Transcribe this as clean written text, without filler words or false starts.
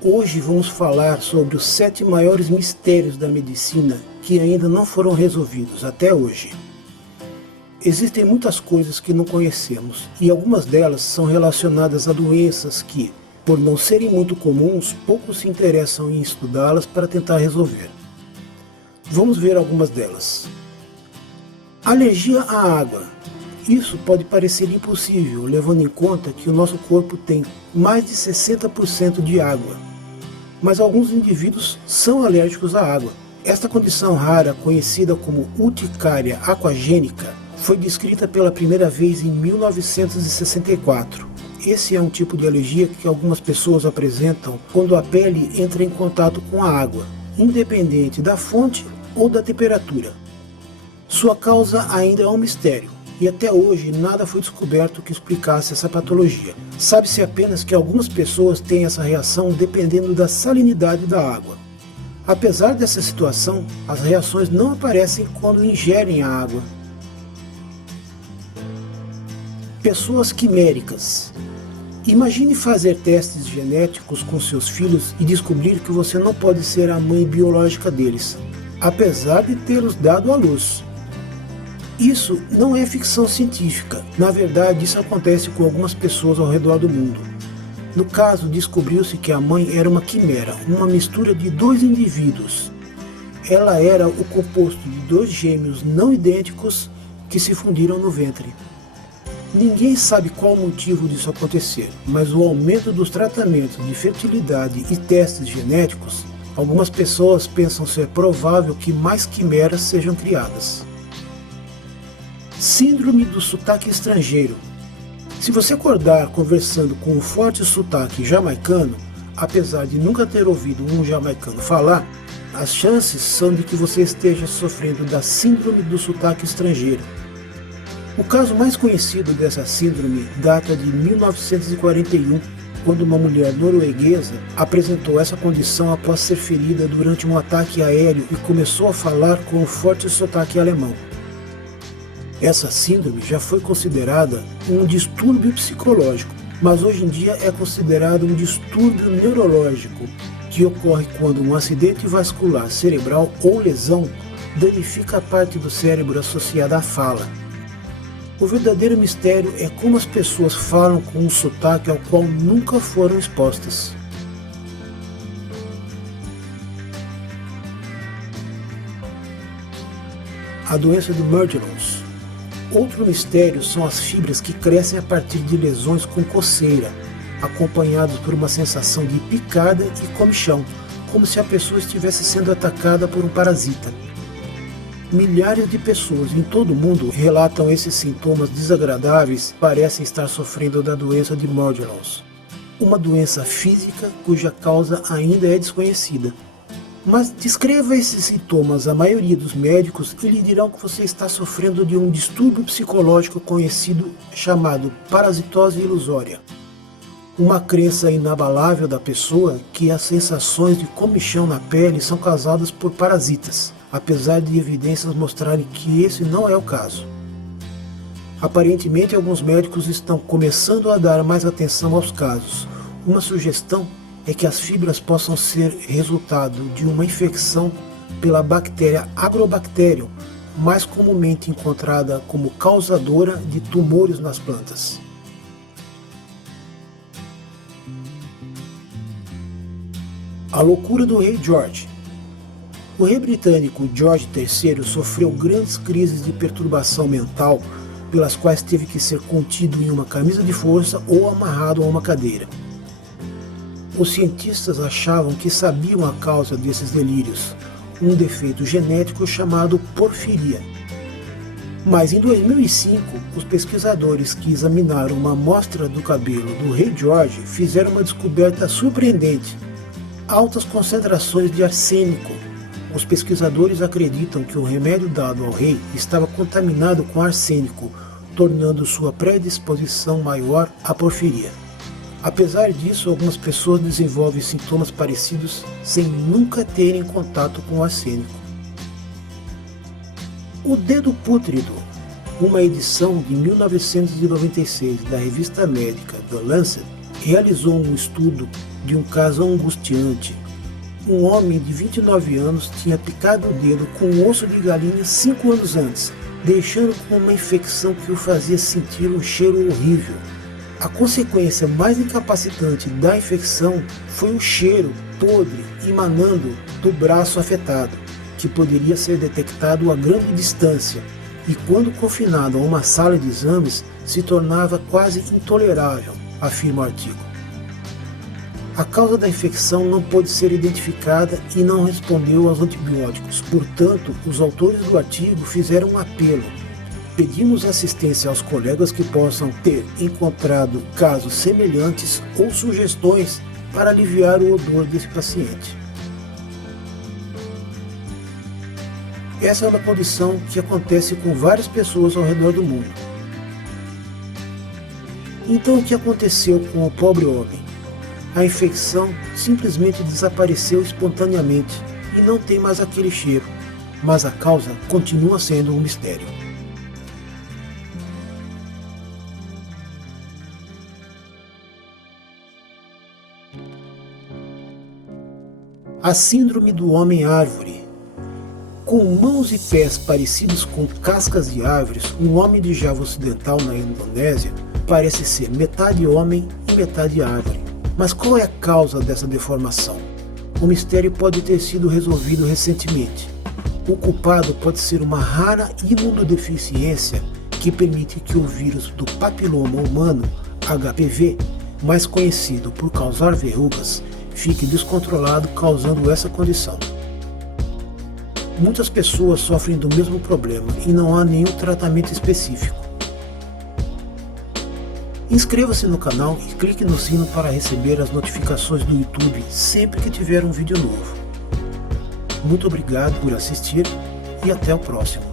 Hoje vamos falar sobre os 7 maiores mistérios da medicina que ainda não foram resolvidos até hoje. Existem muitas coisas que não conhecemos e algumas delas são relacionadas a doenças que, por não serem muito comuns, poucos se interessam em estudá-las para tentar resolver. Vamos ver algumas delas. Alergia à água. Isso pode parecer impossível, levando em conta que o nosso corpo tem mais de 60% de água. Mas alguns indivíduos são alérgicos à água. Esta condição rara, conhecida como urticária aquagênica, foi descrita pela primeira vez em 1964. Esse é um tipo de alergia que algumas pessoas apresentam quando a pele entra em contato com a água, independente da fonte ou da temperatura. Sua causa ainda é um mistério, e até hoje nada foi descoberto que explicasse essa patologia. Sabe-se apenas que algumas pessoas têm essa reação dependendo da salinidade da água. Apesar dessa situação, as reações não aparecem quando ingerem a água. Pessoas quiméricas. Imagine fazer testes genéticos com seus filhos e descobrir que você não pode ser a mãe biológica deles, apesar de tê-los dado à luz. Isso não é ficção científica. Na verdade, isso acontece com algumas pessoas ao redor do mundo. No caso, descobriu-se que a mãe era uma quimera, uma mistura de 2 indivíduos. Ela era o composto de 2 gêmeos não idênticos que se fundiram no ventre. Ninguém sabe qual o motivo disso acontecer, mas o aumento dos tratamentos de fertilidade e testes genéticos, algumas pessoas pensam ser provável que mais quimeras sejam criadas. Síndrome do sotaque estrangeiro. Se você acordar conversando com um forte sotaque jamaicano, apesar de nunca ter ouvido um jamaicano falar, as chances são de que você esteja sofrendo da síndrome do sotaque estrangeiro. O caso mais conhecido dessa síndrome data de 1941, quando uma mulher norueguesa apresentou essa condição após ser ferida durante um ataque aéreo e começou a falar com um forte sotaque alemão. Essa síndrome já foi considerada um distúrbio psicológico, mas hoje em dia é considerado um distúrbio neurológico, que ocorre quando um acidente vascular cerebral ou lesão danifica a parte do cérebro associada à fala. O verdadeiro mistério é como as pessoas falam com um sotaque ao qual nunca foram expostas. A doença do Morgellons. Outro mistério são as fibras que crescem a partir de lesões com coceira, acompanhados por uma sensação de picada e comichão, como se a pessoa estivesse sendo atacada por um parasita. Milhares de pessoas em todo o mundo relatam esses sintomas desagradáveis e parecem estar sofrendo da doença de Morgellons, uma doença física cuja causa ainda é desconhecida. Mas descreva esses sintomas à maioria dos médicos e lhe dirão que você está sofrendo de um distúrbio psicológico conhecido chamado parasitose ilusória. Uma crença inabalável da pessoa que as sensações de comichão na pele são causadas por parasitas, apesar de evidências mostrarem que esse não é o caso. Aparentemente, alguns médicos estão começando a dar mais atenção aos casos. Uma sugestão é que as fibras possam ser resultado de uma infecção pela bactéria Agrobacterium, mais comumente encontrada como causadora de tumores nas plantas. A loucura do rei George. O rei britânico George III sofreu grandes crises de perturbação mental, pelas quais teve que ser contido em uma camisa de força ou amarrado a uma cadeira. Os cientistas achavam que sabiam a causa desses delírios, um defeito genético chamado porfiria. Mas em 2005, os pesquisadores que examinaram uma amostra do cabelo do rei George fizeram uma descoberta surpreendente: altas concentrações de arsênico. Os pesquisadores acreditam que o remédio dado ao rei estava contaminado com arsênico, tornando sua predisposição maior à porfiria. Apesar disso, algumas pessoas desenvolvem sintomas parecidos sem nunca terem contato com o arsênico. O dedo pútrido. Uma edição de 1996 da revista médica The Lancet realizou um estudo de um caso angustiante. Um homem de 29 anos tinha picado o dedo com um osso de galinha 5 anos antes, deixando com uma infecção que o fazia sentir um cheiro horrível. A consequência mais incapacitante da infecção foi o cheiro podre emanando do braço afetado, que poderia ser detectado a grande distância e, quando confinado a uma sala de exames, se tornava quase intolerável, afirma o artigo. A causa da infecção não pôde ser identificada e não respondeu aos antibióticos. Portanto, os autores do artigo fizeram um apelo. Pedimos assistência aos colegas que possam ter encontrado casos semelhantes ou sugestões para aliviar o odor desse paciente. Essa é uma condição que acontece com várias pessoas ao redor do mundo. Então, o que aconteceu com o pobre homem? A infecção simplesmente desapareceu espontaneamente e não tem mais aquele cheiro, mas a causa continua sendo um mistério. A síndrome do homem-árvore. Com mãos e pés parecidos com cascas de árvores, um homem de Java Ocidental na Indonésia parece ser metade homem e metade árvore. Mas qual é a causa dessa deformação? O mistério pode ter sido resolvido recentemente. O culpado pode ser uma rara imunodeficiência que permite que o vírus do papiloma humano, HPV, mais conhecido por causar verrugas, fique descontrolado, causando essa condição. Muitas pessoas sofrem do mesmo problema e não há nenhum tratamento específico. Inscreva-se no canal e clique no sino para receber as notificações do YouTube sempre que tiver um vídeo novo. Muito obrigado por assistir e até o próximo.